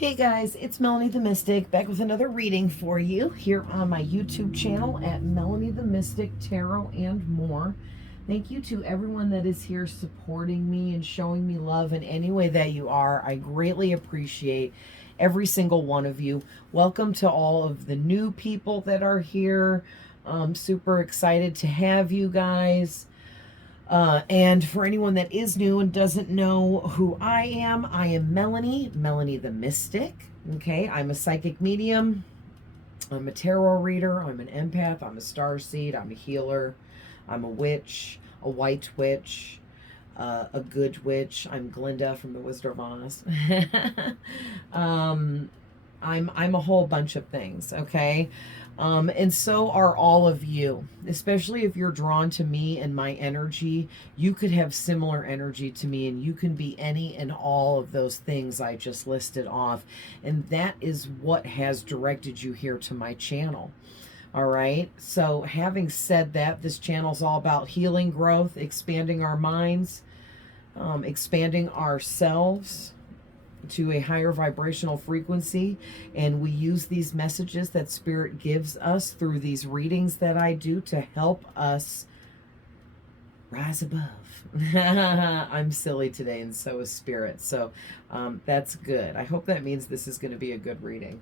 Hey guys, it's Melanie the Mystic back with another reading for you here on my YouTube channel at Melanie the Mystic Tarot and more. Thank you to everyone that is here supporting me and showing me love in any way that you are. I greatly appreciate every single one of you. Welcome to all of the new people that are here. I'm super excited to have you guys. And for anyone that is new and doesn't know who I am Melanie the Mystic. Okay, I'm a psychic medium. I'm a tarot reader. I'm an empath. I'm a starseed. I'm a healer. I'm a witch, a white witch, a good witch. I'm Glinda from the Wizard of Oz. I'm a whole bunch of things, okay? And so are all of you, especially if you're drawn to me and my energy. You could have similar energy to me, and you can be any and all of those things I just listed off. And that is what has directed you here to my channel. All right. So having said that, this channel is all about healing, growth, expanding our minds, expanding ourselves to a higher vibrational frequency, and we use these messages that Spirit gives us through these readings that I do to help us rise above. I'm silly today, and so is Spirit, so that's good. I hope that means this is going to be a good reading.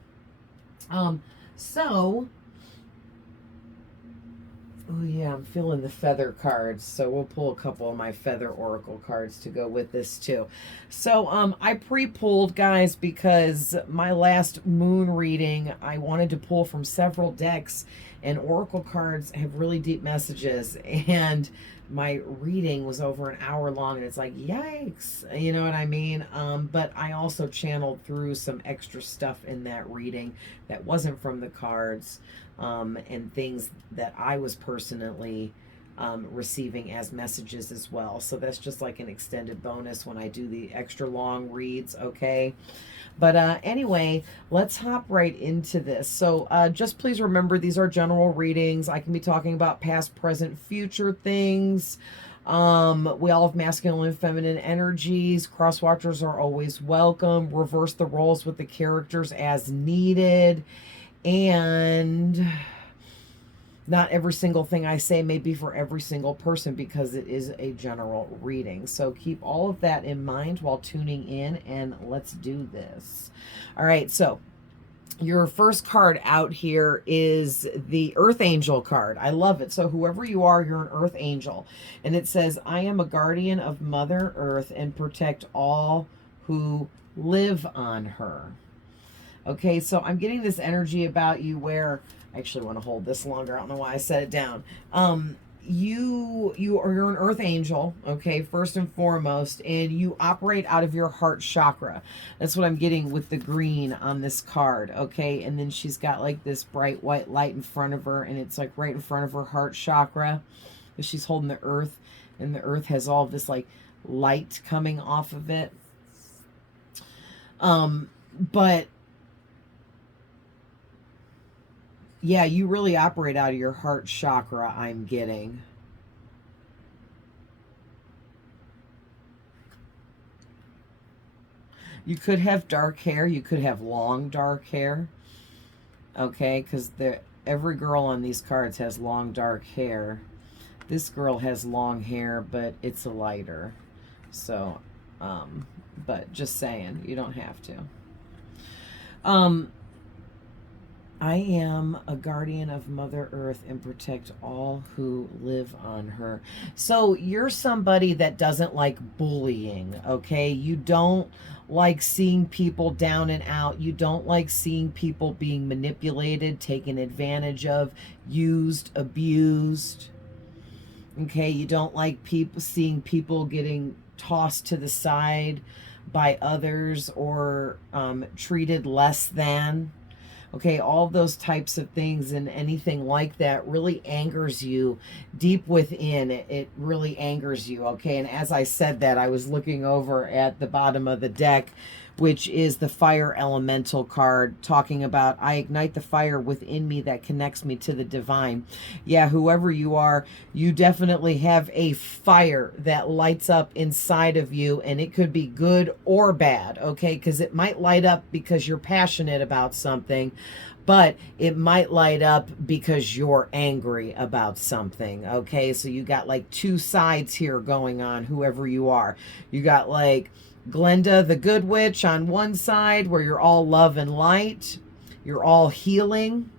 Oh yeah, I'm feeling the feather cards, so we'll pull a couple of my feather oracle cards to go with this too. So I pre-pulled, guys, because my last moon reading, I wanted to pull from several decks, and oracle cards have really deep messages, and my reading was over an hour long, and it's like, yikes, you know what I mean? But I also channeled through some extra stuff in that reading that wasn't from the cards. And things that I was personally receiving as messages as well. So that's just like an extended bonus when I do the extra long reads, okay? But anyway, let's hop right into this. So just please remember, these are general readings. I can be talking about past, present, future things. We all have masculine and feminine energies. Cross watchers are always welcome. Reverse the roles with the characters as needed. And not every single thing I say may be for every single person, because it is a general reading. So keep all of that in mind while tuning in, and let's do this. All right, so your first card out here is the Earth Angel card. I love it. So whoever you are, you're an Earth Angel. And it says, I am a guardian of Mother Earth and protect all who live on her. Okay, so I'm getting this energy about you where I actually want to hold this longer. I don't know why I set it down. You're an earth angel, okay, first and foremost, and you operate out of your heart chakra. That's what I'm getting with the green on this card, okay? And then she's got like this bright white light in front of her, and it's like right in front of her heart chakra. She's holding the earth, and the earth has all this like light coming off of it. But yeah, you really operate out of your heart chakra, I'm getting. You could have dark hair. You could have long dark hair. Okay, because every girl on these cards has long dark hair. This girl has long hair, but it's a lighter. So, but just saying, you don't have to. I am a guardian of Mother Earth and protect all who live on her. So you're somebody that doesn't like bullying, okay? You don't like seeing people down and out. You don't like seeing people being manipulated, taken advantage of, used, abused. Okay, you don't like seeing people getting tossed to the side by others or treated less than. Okay, all those types of things and anything like that really angers you deep within. It really angers you, okay? And as I said that, I was looking over at the bottom of the deck which is the fire elemental card, talking about I ignite the fire within me that connects me to the divine. Yeah, whoever you are, you definitely have a fire that lights up inside of you, and it could be good or bad, okay? Because it might light up because you're passionate about something, but it might light up because you're angry about something, okay? So you got like two sides here going on, whoever you are. You got like Glenda, the good witch, on one side, where you're all love and light, you're all healing.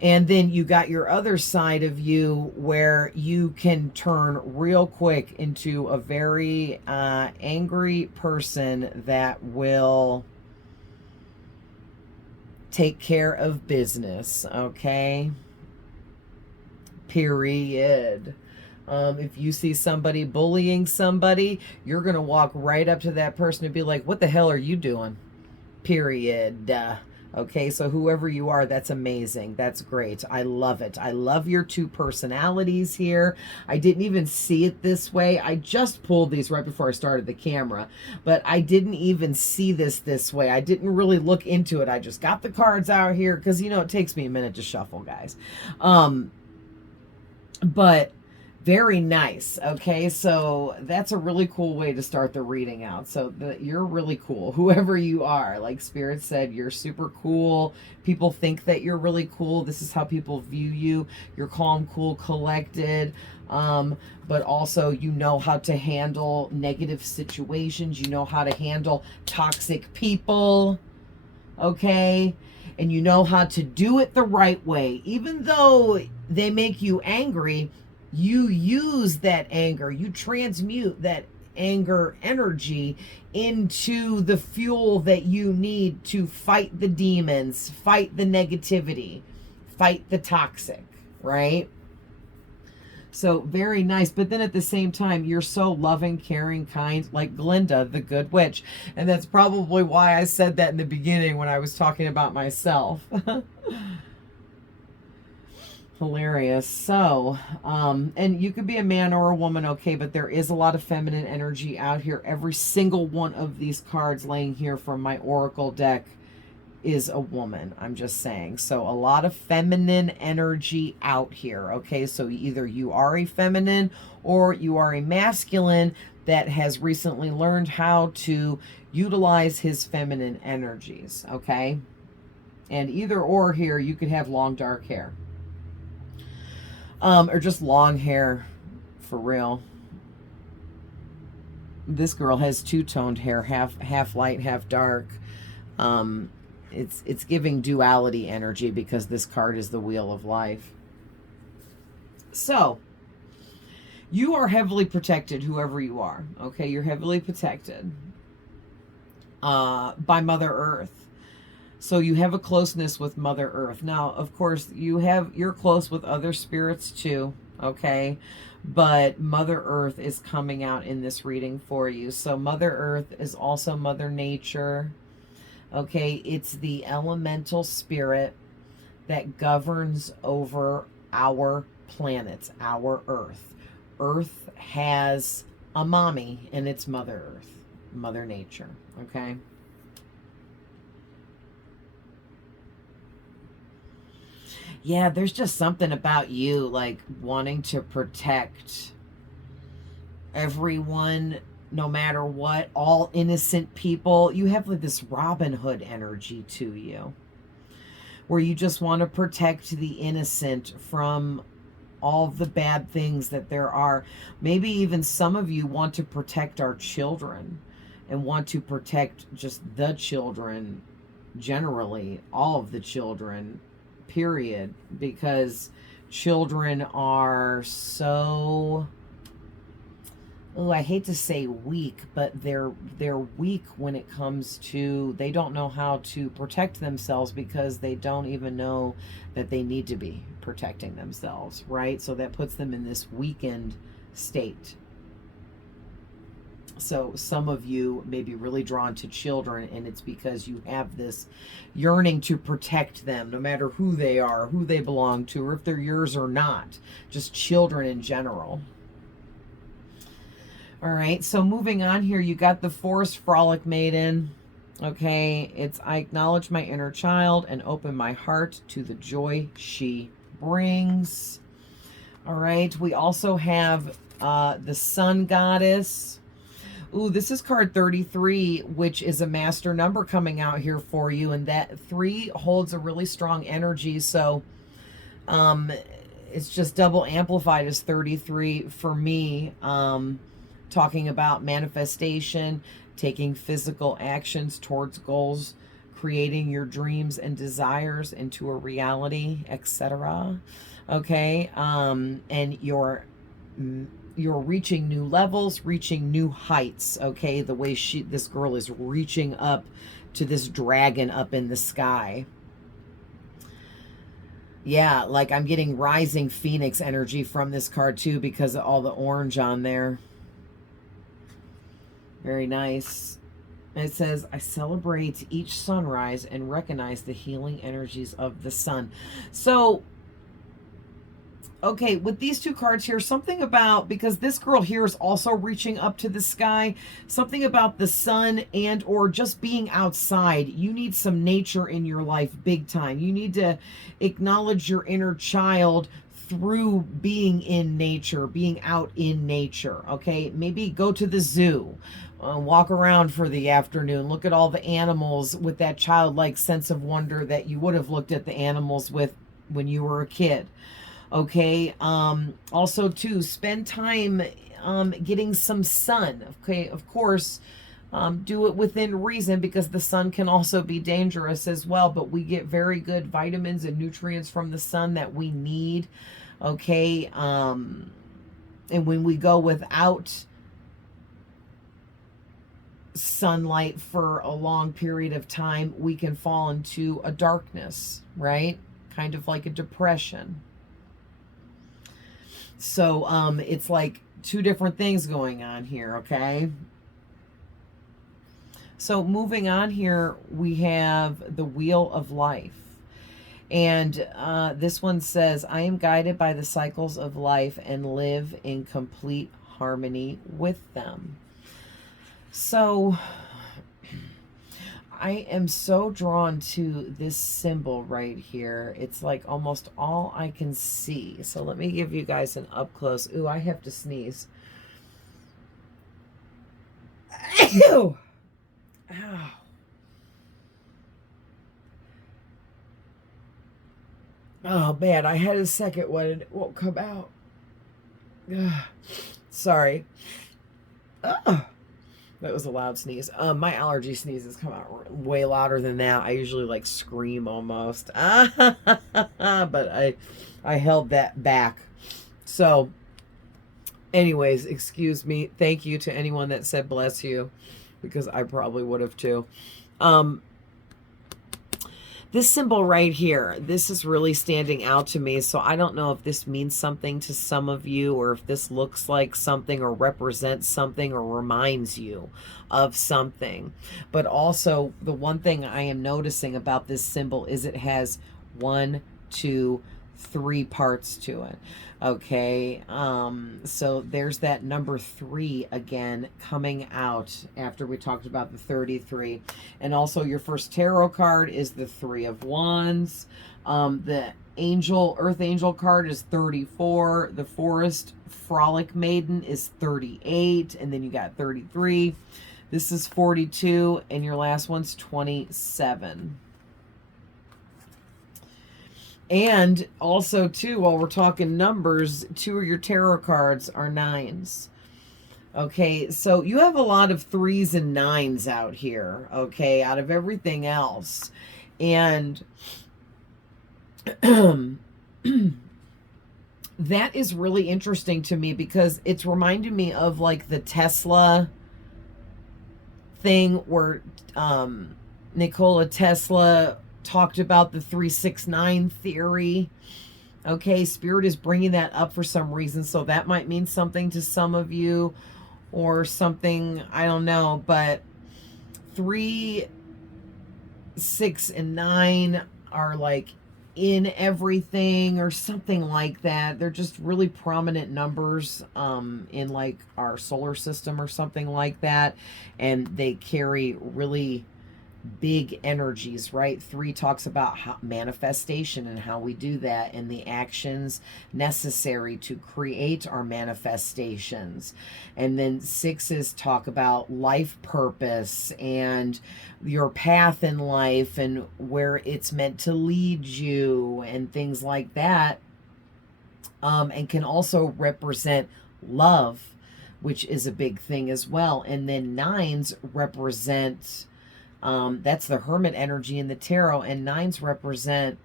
And then you got your other side of you where you can turn real quick into a very angry person that will take care of business, okay? Period. If you see somebody bullying somebody, you're going to walk right up to that person and be like, what the hell are you doing? Period. Okay, so whoever you are, that's amazing. That's great. I love it. I love your two personalities here. I didn't even see it this way. I just pulled these right before I started the camera, but I didn't even see this way. I didn't really look into it. I just got the cards out here because, you know, it takes me a minute to shuffle, guys. But very nice. Okay, so that's a really cool way to start the reading out. So you're really cool, whoever you are. Like Spirit said, you're super cool. People think that you're really cool. This is how people view you. You're calm, cool, collected. But also you know how to handle negative situations. You know how to handle toxic people. Okay, and you know how to do it the right way. Even though they make you angry, you use that anger, you transmute that anger energy into the fuel that you need to fight the demons, fight the negativity, fight the toxic, right? So very nice. But then at the same time, you're so loving, caring, kind, like Glenda, the good witch. And that's probably why I said that in the beginning when I was talking about myself. Hilarious. So, and you could be a man or a woman, okay, but there is a lot of feminine energy out here. Every single one of these cards laying here from my oracle deck is a woman. I'm just saying. So a lot of feminine energy out here, okay? So either you are a feminine or you are a masculine that has recently learned how to utilize his feminine energies, okay? And either or here, you could have long dark hair. Or just long hair, for real. This girl has two-toned hair, half light, half dark. It's giving duality energy because this card is the Wheel of Life. So, you are heavily protected, whoever you are. Okay, you're heavily protected by Mother Earth. So you have a closeness with Mother Earth. Now, of course, you're close with other spirits too, okay? But Mother Earth is coming out in this reading for you. So Mother Earth is also Mother Nature, okay? It's the elemental spirit that governs over our planet, our Earth. Earth has a mommy, and it's Mother Earth, Mother Nature, okay? Yeah, there's just something about you, like, wanting to protect everyone, no matter what, all innocent people. You have, like, this Robin Hood energy to you, where you just want to protect the innocent from all the bad things that there are. Maybe even some of you want to protect our children and want to protect just the children, generally, all of the children, period, because children are so, oh, I hate to say weak, but they're weak when it comes to, they don't know how to protect themselves because they don't even know that they need to be protecting themselves, right? So that puts them in this weakened state. So some of you may be really drawn to children, and it's because you have this yearning to protect them, no matter who they are, who they belong to, or if they're yours or not. Just children in general. All right, so moving on here, you got the Forest Frolic Maiden. Okay, it's I acknowledge my inner child and open my heart to the joy she brings. All right, we also have the Sun Goddess. Ooh, this is card 33, which is a master number coming out here for you. And that 3 holds a really strong energy. So it's just double amplified as 33 for me. Talking about manifestation, taking physical actions towards goals, creating your dreams and desires into a reality, etc. Okay, and you're reaching new levels, reaching new heights. Okay, the way this girl is reaching up to this dragon up in the sky. Yeah, like I'm getting rising phoenix energy from this card too because of all the orange on there. Very nice. And it says, I celebrate each sunrise and recognize the healing energies of the sun. So, okay, with these 2 cards here, something about, because this girl here is also reaching up to the sky, something about the sun and or just being outside. You need some nature in your life big time. You need to acknowledge your inner child through being in nature, being out in nature, okay? Maybe go to the zoo. Walk around for the afternoon. Look at all the animals with that childlike sense of wonder that you would have looked at the animals with when you were a kid. Okay. Also, too, spend time getting some sun. Okay. Of course, do it within reason because the sun can also be dangerous as well. But we get very good vitamins and nutrients from the sun that we need. Okay. And when we go without sunlight for a long period of time, we can fall into a darkness, right? Kind of like a depression. So it's like 2 different things going on here, okay? So moving on here, we have the Wheel of Life. And this one says, I am guided by the cycles of life and live in complete harmony with them. So I am so drawn to this symbol right here. It's like almost all I can see. So let me give you guys an up close. Ooh, I have to sneeze. Ew. Ow. Oh man, I had a second one and it won't come out. Ugh. Sorry. Ugh. That was a loud sneeze. My allergy sneezes come out way louder than that. I usually like scream almost. But I held that back. So anyways, excuse me. Thank you to anyone that said bless you, because I probably would have too. This symbol right here, this is really standing out to me. So I don't know if this means something to some of you, or if this looks like something or represents something or reminds you of something. But also the one thing I am noticing about this symbol is it has 1, 2, 3 parts to it. Okay, so there's that number 3 again coming out after we talked about the 33. And also your first tarot card is the 3 of Wands. The Earth Angel card is 34. The Forest Frolic Maiden is 38. And then you got 33. This is 42. And your last one's 27. And also, too, while we're talking numbers, 2 of your tarot cards are 9s. Okay, so you have a lot of 3s and 9s out here, okay, out of everything else. And that is really interesting to me because it's reminding me of like the Tesla thing where Nikola Tesla talked about the 369 theory. Okay, Spirit is bringing that up for some reason, so that might mean something to some of you or something, I don't know. But 3, 6, and 9 are like in everything or something like that. They're just really prominent numbers in like our solar system or something like that. And they carry really big energies, right? 3 talks about manifestation and how we do that and the actions necessary to create our manifestations. And then 6s talk about life purpose and your path in life and where it's meant to lead you and things like that. And can also represent love, which is a big thing as well. And then 9s represent that's the Hermit energy in the tarot, and 9s represent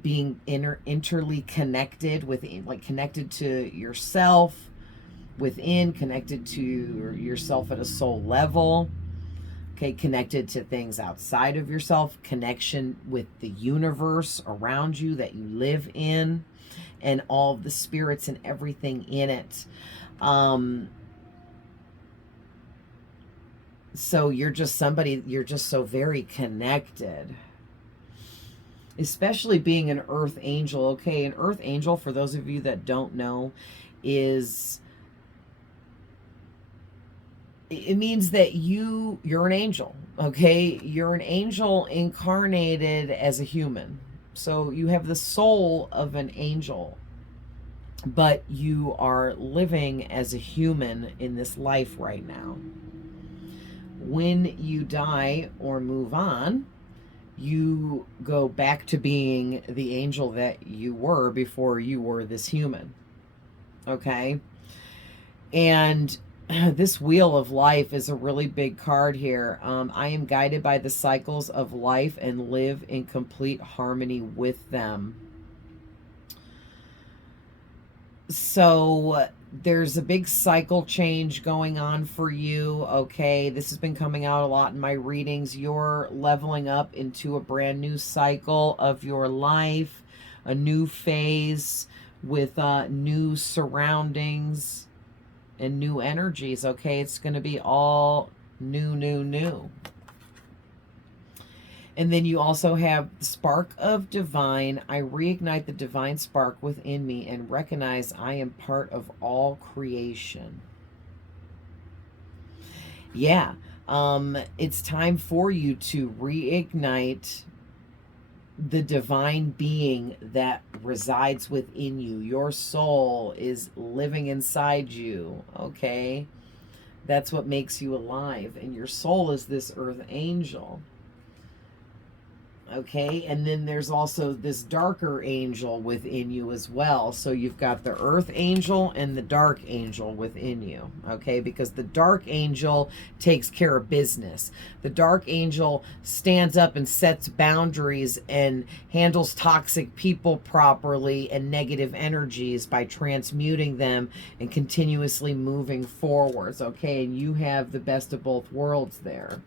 being interly connected with, like, connected to yourself within, connected to yourself at a soul level, okay, connected to things outside of yourself, connection with the universe around you that you live in, and all the spirits and everything in it. So you're just somebody, you're just so very connected. Especially being an earth angel. Okay, an earth angel, for those of you that don't know, is... it means that you're an angel, okay? You're an angel incarnated as a human. So you have the soul of an angel, but you are living as a human in this life right now. When you die or move on, you go back to being the angel that you were before you were this human. Okay? And this wheel of life is a really big card here. I am guided by the cycles of life and live in complete harmony with them. So there's a big cycle change going on for you, okay? This has been coming out a lot in my readings. You're leveling up into a brand new cycle of your life, a new phase with new surroundings and new energies, okay? It's going to be all new. And then you also have the spark of divine. I reignite the divine spark within me and recognize I am part of all creation. Yeah, it's time for you to reignite the divine being that resides within you. Your soul is living inside you, okay? That's what makes you alive. And your soul is this earth angel. Okay, and then there's also this darker angel within you as well. So you've got the earth angel and the dark angel within you, okay? Because the dark angel takes care of business. The dark angel stands up and sets boundaries and handles toxic people properly and negative energies by transmuting them and continuously moving forwards, okay? And you have the best of both worlds there.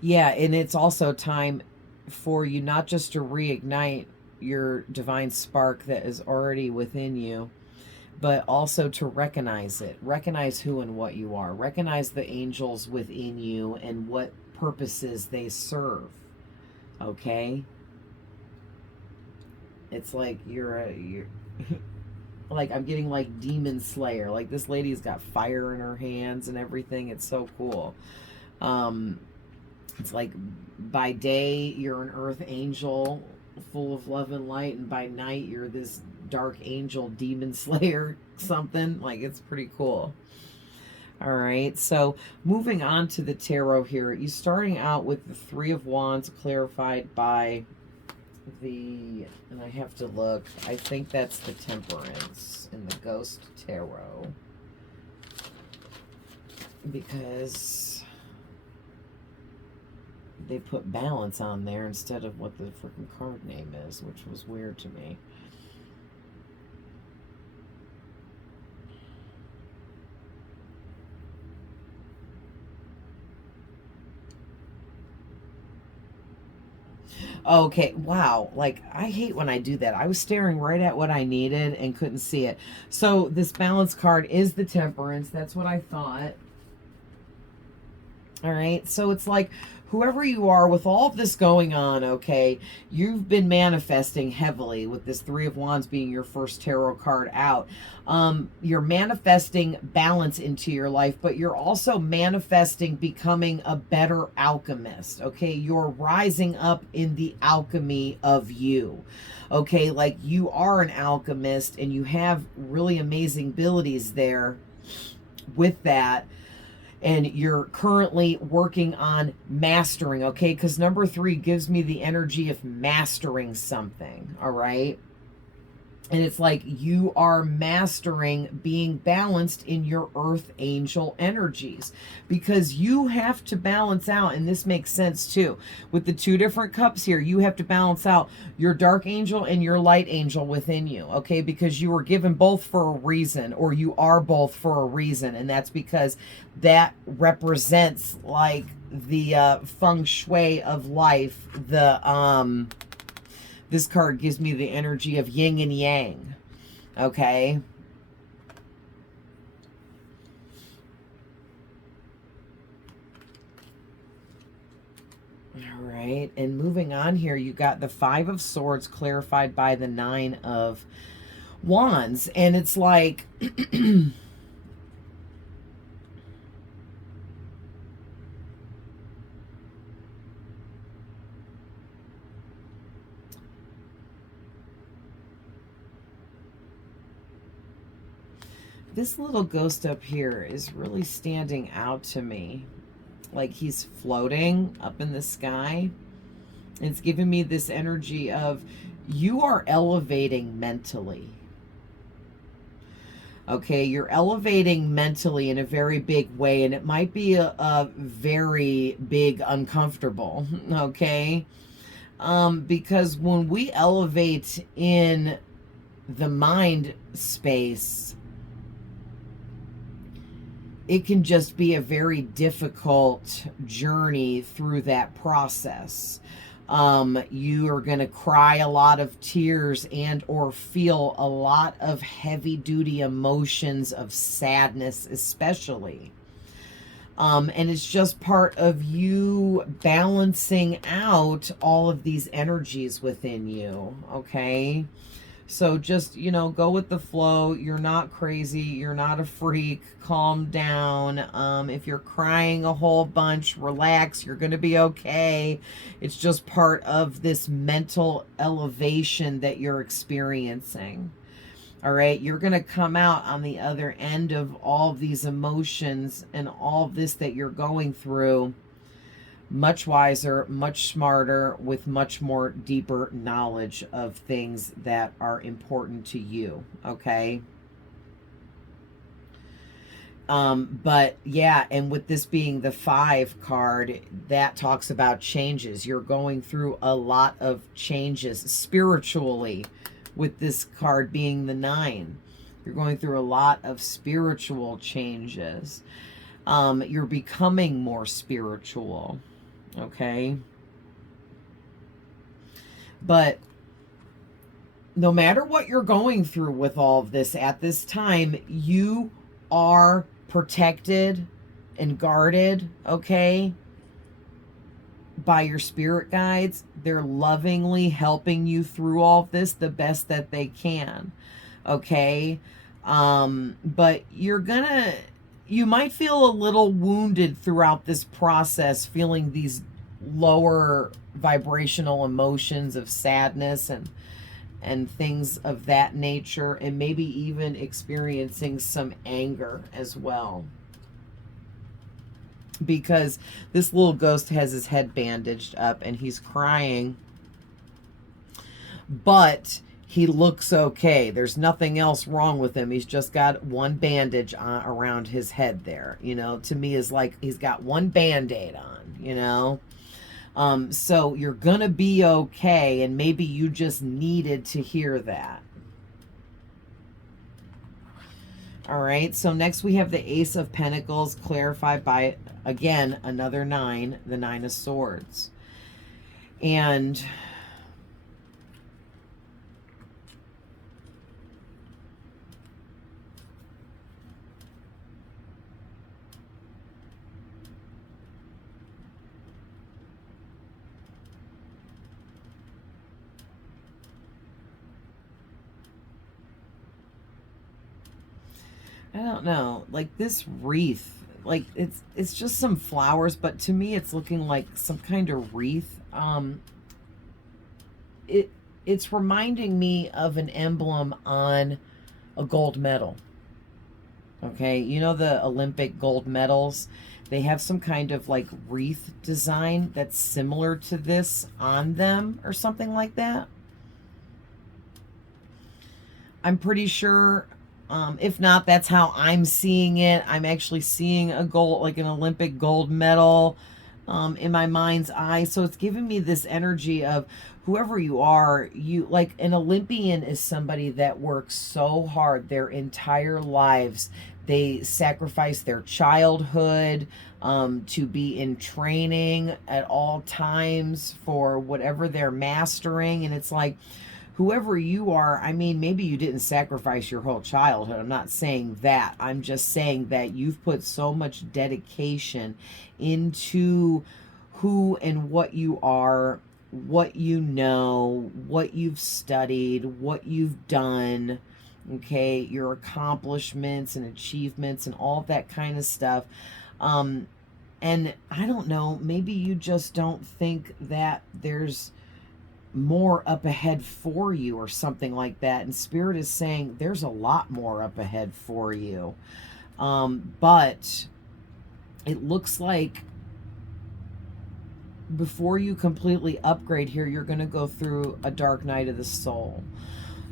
Yeah, and it's also time for you not just to reignite your divine spark that is already within you, but also to recognize it. Recognize who and what you are. Recognize the angels within you and what purposes they serve. Okay? It's like you're like, I'm getting like Demon Slayer. Like, this lady's got fire in her hands and everything. It's so cool. It's like, by day, you're an earth angel full of love and light, and by night, you're this dark angel demon slayer something. Like, it's pretty cool. All right, so moving on to the tarot here. You're starting out with the 3 of Wands clarified by the, and I have to look, I think that's the Temperance in the Ghost Tarot. Because they put balance on there instead of what the freaking card name is, which was weird to me. Okay, wow. Like, I hate when I do that. I was staring right at what I needed and couldn't see it. So this balance card is the Temperance. That's what I thought. All right. So it's like whoever you are with all of this going on, okay, you've been manifesting heavily with this Three of Wands being your first tarot card out. You're manifesting balance into your life, but you're also manifesting becoming a better alchemist. Okay. You're rising up in the alchemy of you. Okay. Like you are an alchemist and you have really amazing abilities there with that, and you're currently working on mastering, okay? Because number 3 gives me the energy of mastering something, all right? And it's like you are mastering being balanced in your earth angel energies, because you have to balance out, and this makes sense too. With the 2 different cups here, you have to balance out your dark angel and your light angel within you, okay? Because you were given both for a reason, or you are both for a reason. And that's because that represents like the feng shui of life. This card gives me the energy of yin and yang. Okay. All right. And moving on here, you got the 5 of Swords clarified by the 9 of Wands. And it's like... this little ghost up here is really standing out to me. Like he's floating up in the sky. It's giving me this energy of you are elevating mentally. Okay, you're elevating mentally in a very big way, and it might be a very big uncomfortable, okay? Because when we elevate in the mind space, it can just be a very difficult journey through that process. You are going to cry a lot of tears and or feel a lot of heavy duty emotions of sadness, especially. And it's just part of you balancing out all of these energies within you, okay? So just, you know, go with the flow. You're not crazy. You're not a freak. Calm down. If you're crying a whole bunch, relax. You're going to be okay. It's just part of this mental elevation that you're experiencing. All right. You're going to come out on the other end of all of these emotions and all of this that you're going through much wiser, much smarter, with much more deeper knowledge of things that are important to you, okay? But yeah, and with this being the 5 card, that talks about changes. You're going through a lot of changes spiritually with this card being the 9. You're going through a lot of spiritual changes. You're becoming more spiritual. Okay. But no matter what you're going through with all of this at this time, you are protected and guarded, okay, by your spirit guides. They're lovingly helping you through all of this the best that they can, okay? But you might feel a little wounded throughout this process, feeling these lower vibrational emotions of sadness and things of that nature, and maybe even experiencing some anger as well, because this little ghost has his head bandaged up and he's crying, but he looks okay. There's nothing else wrong with him. He's just got one bandage around his head there. You know, to me is like he's got one Band-Aid on, you know. So you're gonna be okay, and maybe you just needed to hear that. All right, so next we have the Ace of Pentacles clarified by, again, another 9, the 9 of Swords. And I don't know, like this wreath, like it's just some flowers, but to me it's looking like some kind of wreath. It it's reminding me of an emblem on a gold medal. Okay, you know the Olympic gold medals? They have some kind of like wreath design that's similar to this on them or something like that. I'm pretty sure, if not, that's how I'm seeing it. I'm actually seeing a gold, like an Olympic gold medal, in my mind's eye. So it's giving me this energy of whoever you are, you like an Olympian is somebody that works so hard their entire lives. They sacrifice their childhood to be in training at all times for whatever they're mastering. And it's like, whoever you are, I mean, maybe you didn't sacrifice your whole childhood. I'm not saying that. I'm just saying that you've put so much dedication into who and what you are, what you know, what you've studied, what you've done, okay, your accomplishments and achievements and all that kind of stuff. And I don't know, maybe you just don't think that there's more up ahead for you or something like that. And Spirit is saying there's a lot more up ahead for you. But it looks like before you completely upgrade here, you're going to go through a dark night of the soul.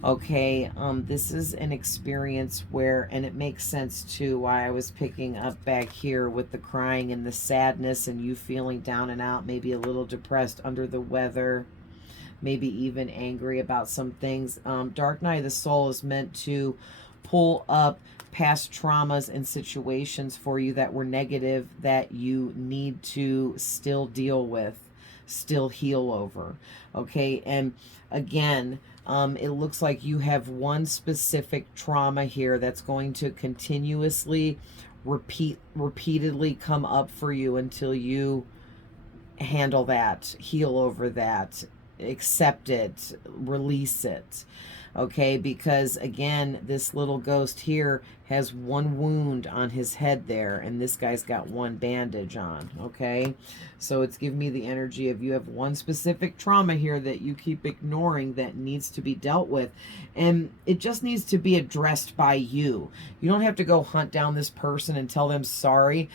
Okay, this is an experience where, and it makes sense too why I was picking up back here with the crying and the sadness and you feeling down and out, maybe a little depressed, under the weather, maybe even angry about some things. Dark Night of the Soul is meant to pull up past traumas and situations for you that were negative that you need to still deal with, still heal over. Okay, and again, it looks like you have one specific trauma here that's going to continuously repeatedly come up for you until you handle that, heal over that, accept it, release it. Okay, because again, this little ghost here has one wound on his head there, and this guy's got one bandage on. Okay, so it's giving me the energy of you have one specific trauma here that you keep ignoring that needs to be dealt with, and it just needs to be addressed by you. You don't have to go hunt down this person and tell them sorry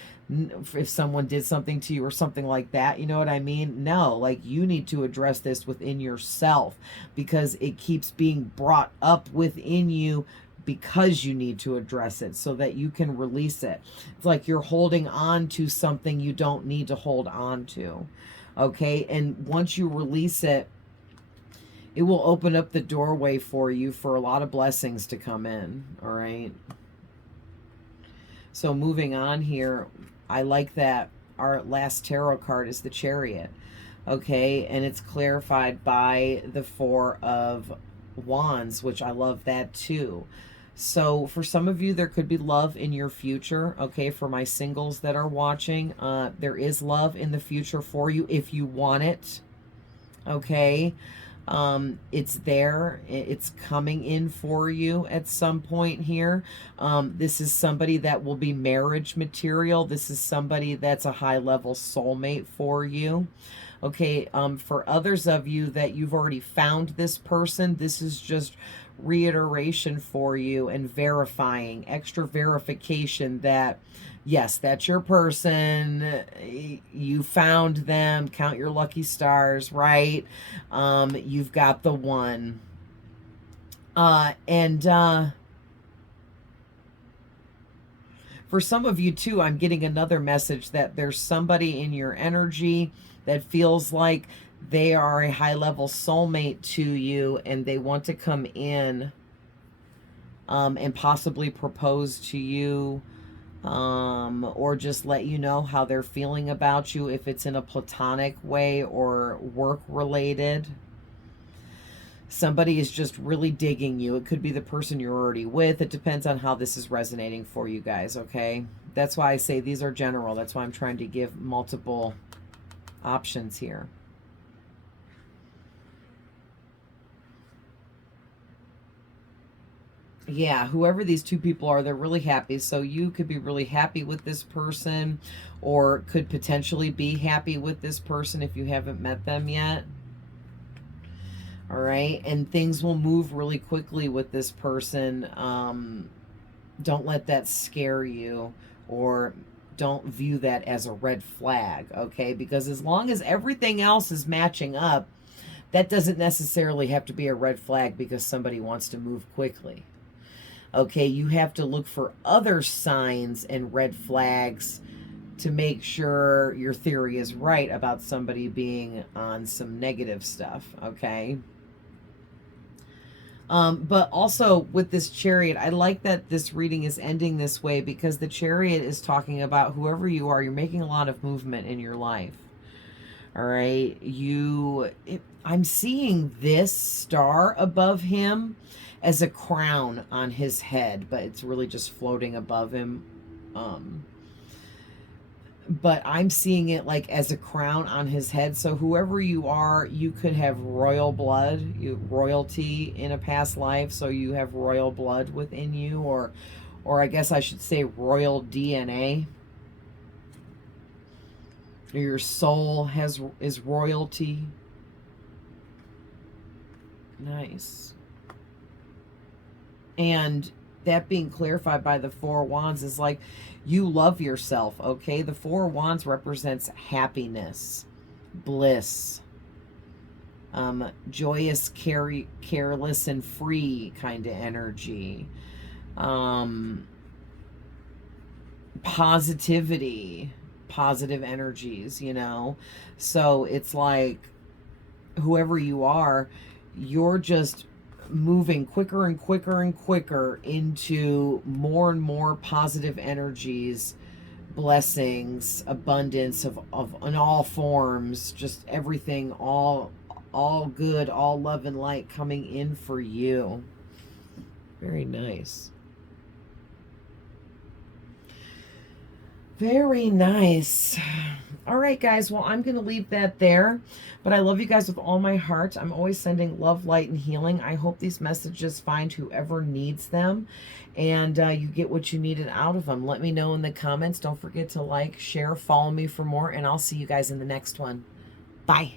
if someone did something to you or something like that. You know what I mean? No, like you need to address this within yourself because it keeps being brought up within you because you need to address it so that you can release it. It's like you're holding on to something you don't need to hold on to. Okay, and once you release it, it will open up the doorway for you for a lot of blessings to come in. All right, so moving on here, I like that our last tarot card is the Chariot. Okay, and it's clarified by the Four of Wands, which I love that too. So for some of you, there could be love in your future. Okay, for my singles that are watching, there is love in the future for you if you want it. Okay, it's there, it's coming in for you at some point here. This is somebody that will be marriage material. This is somebody that's a high level soulmate for you. Okay, for others of you that you've already found this person, this is just reiteration for you and verifying, extra verification that yes, that's your person. You found them. Count your lucky stars, right? You've got the one. For some of you too, I'm getting another message that there's somebody in your energy that feels like they are a high-level soulmate to you and they want to come in and possibly propose to you, or just let you know how they're feeling about you, if it's in a platonic way or work related. Somebody is just really digging you. It could be the person you're already with. It depends on how this is resonating for you guys, okay? That's why I say these are general. That's why I'm trying to give multiple options here. Yeah, whoever these two people are, they're really happy. So you could be really happy with this person, or could potentially be happy with this person if you haven't met them yet. All right. And things will move really quickly with this person. Don't let that scare you, or don't view that as a red flag. Okay. Because as long as everything else is matching up, that doesn't necessarily have to be a red flag because somebody wants to move quickly. Okay. You have to look for other signs and red flags to make sure your theory is right about somebody being on some negative stuff. Okay. But also with this Chariot, I like that this reading is ending this way because the Chariot is talking about whoever you are, you're making a lot of movement in your life. All right. I'm seeing this star above him as a crown on his head, but it's really just floating above him. But I'm seeing it like as a crown on his head. So whoever you are, you could have royal blood, royalty in a past life. So you have royal blood within you, or I guess I should say royal DNA. Your soul is royalty. Nice. And that being clarified by the Four of Wands is like, you love yourself, okay? The Four of Wands represents happiness, bliss, joyous, careless, and free kind of energy, positivity, positive energies, you know? So it's like, whoever you are, you're just moving quicker and quicker and quicker into more and more positive energies, blessings, abundance of in all forms, just everything, all good, all love and light coming in for you. Very nice. Very nice. All right, guys. Well, I'm going to leave that there. But I love you guys with all my heart. I'm always sending love, light, and healing. I hope these messages find whoever needs them. And you get what you needed out of them. Let me know in the comments. Don't forget to like, share, follow me for more. And I'll see you guys in the next one. Bye.